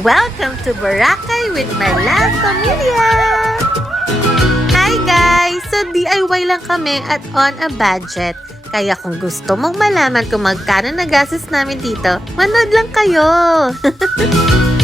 Welcome to Boracay with my love familia! Hi guys! So DIY lang kami at on a budget. Kaya kung gusto mong malaman kung magkano nagastos namin dito, manood lang kayo!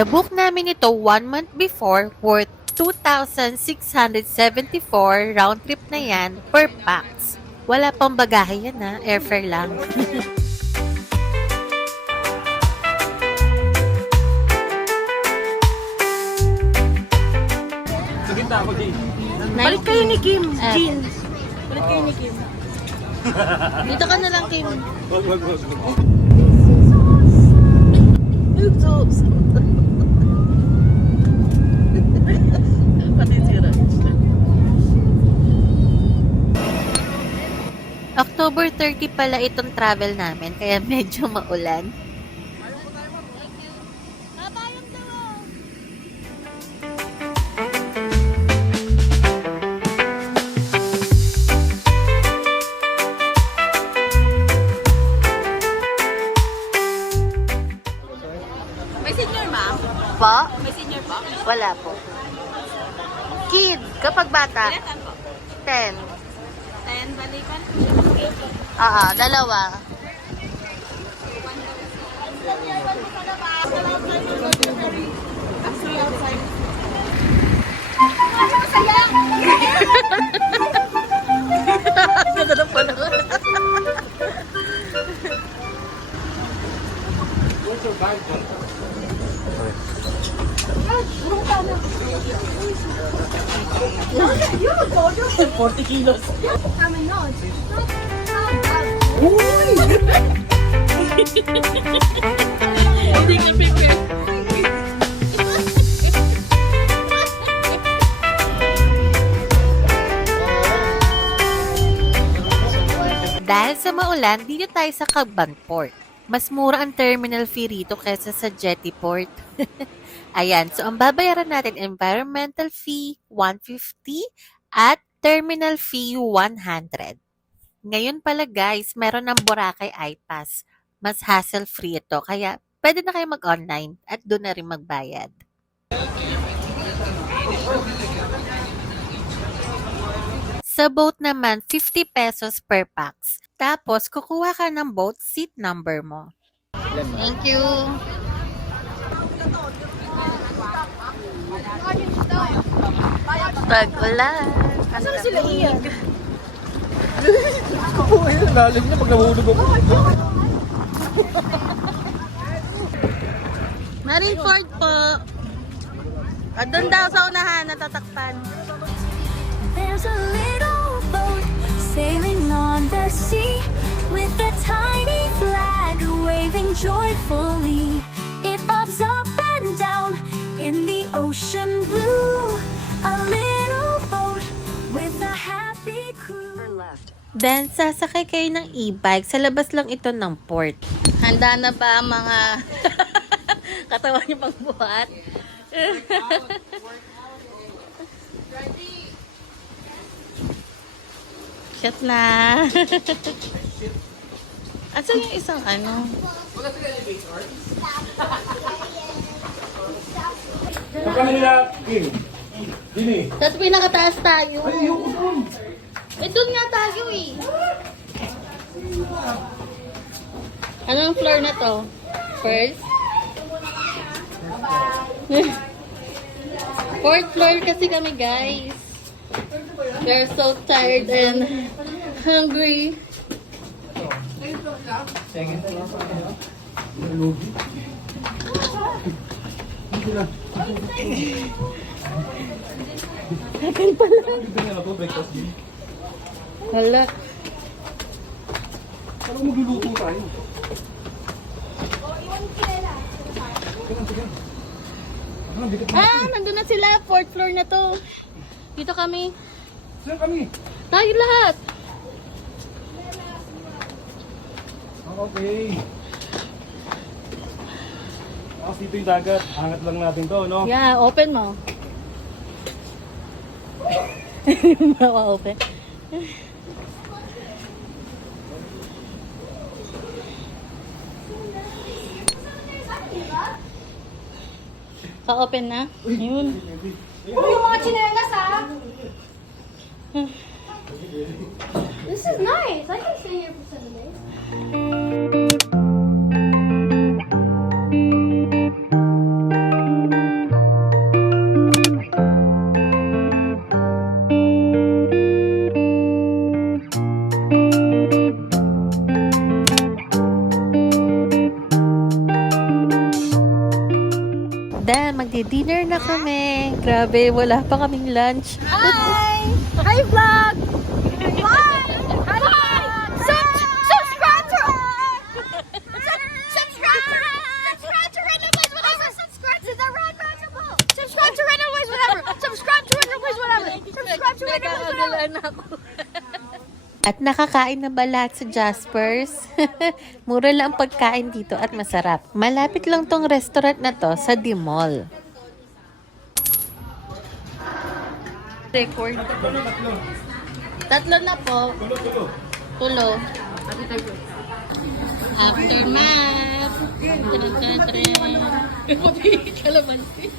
Nabook namin ito one month before worth 2,674 round trip na yan per pax. Wala pang bagahe yan ha, airfare lang. Balik kayo ni Kim, Ah. Jean. Balik kayo ni Kim. Dito ka na lang, Kim. Wag, wag, wag. Oops. Pati October 30 pala itong travel namin, kaya medyo maulan. May senior ma'am? Po? May senior po? Wala po. Kid, kapag bata, Ilan po? 10. Ten, balikan. Oo, dalawa. Ganda Hindi ka prepare. Dahil sa maulan, dito tayo sa Cagban Port. Mas mura ang terminal fee rito kaysa sa Jetty Port. Ayan, so ang babayaran natin, environmental fee 150 at terminal fee 100. Ngayon pala guys, meron ng Boracay iPass. Mas hassle-free ito, kaya pwede na kayo mag-online at doon na rin magbayad. Sa boat naman, 50 pesos per pax. Tapos, kukuha ka ng boat seat number mo. Thank you. Pag-ulan. Asan na sila Ian? Oo, yun. Lalim niya pag nahulog ako. Marineford po. Ah, Doon daw sa unahan, natatakpan. There's a little boat sailing on the sea with a tiny flag waving joyfully. It bobs up and down in the ocean blue. Then, sasakay kayo ng e-bike. Sa labas lang ito ng port. Handa na ba ang mga katawan niyo pang buhat? Shot na. Asan yung isang ano? Sa kanila, Kim. Dini. Tapos pinakataas tayo. Ay, yung. Eh, doon nga tayo eh. Anong floor na to? First? Fourth floor kasi kami, guys. We're so tired and hungry. Akin pala. Dito nga to, breakfast din. Wala. Ano magluluto tayo? Ah, nandun na sila. Fourth floor na to. Dito kami. Saan kami? Tayo lahat. Okay. Tapos dito yung dagat. Angat lang natin to, no? Yeah, open mo. Maka-open. Ka-open na? Yun. Yung mga chinelas ah! This is nice. I can stay here for seven days. Kami. Grabe, wala pa kaming lunch. Hi! Hi, vlog! Bye! Hi! Sub- subscribe to Sub- subscribe to subscribe to Random Boys whatever. Subscribe to the Random Boys. Subscribe to Random Boys whatever. Subscribe to Random Boys whatever. Subscribe to Random Boys whatever. At nakakain na ba lahat sa Jaspers? Mura lang ang pagkain dito at masarap. Malapit lang tong restaurant na to sa The Mall. Record. Tatlo na po. Tulo. Aftermath. Tadadadre. Kalamansi.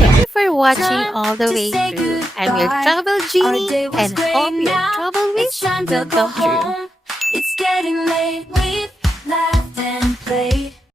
Thank you for watching all the way through. I'm your travel genie and hope your travel wish will go come true. It's getting late. We've laughed and played.